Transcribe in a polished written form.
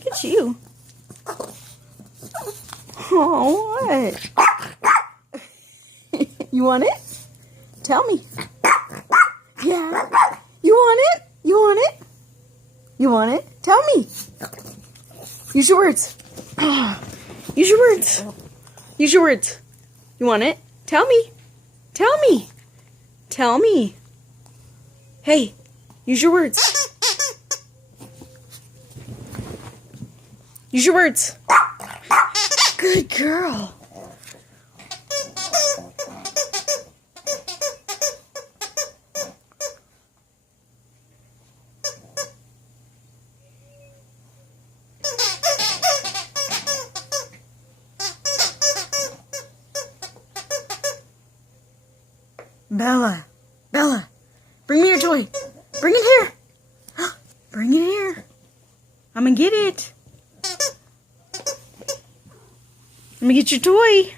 look at you. Oh, what? You want it? Tell me. Yeah. You want it? You want it? You want it? Tell me. Use your words. Use your words. Use your words. You want it? Tell me. Tell me. Tell me. Hey, use your words. Use your words. Good girl. Bella, Bella, bring me your toy. Bring it here. Bring it here. I'm gonna get it. Let me get your toy.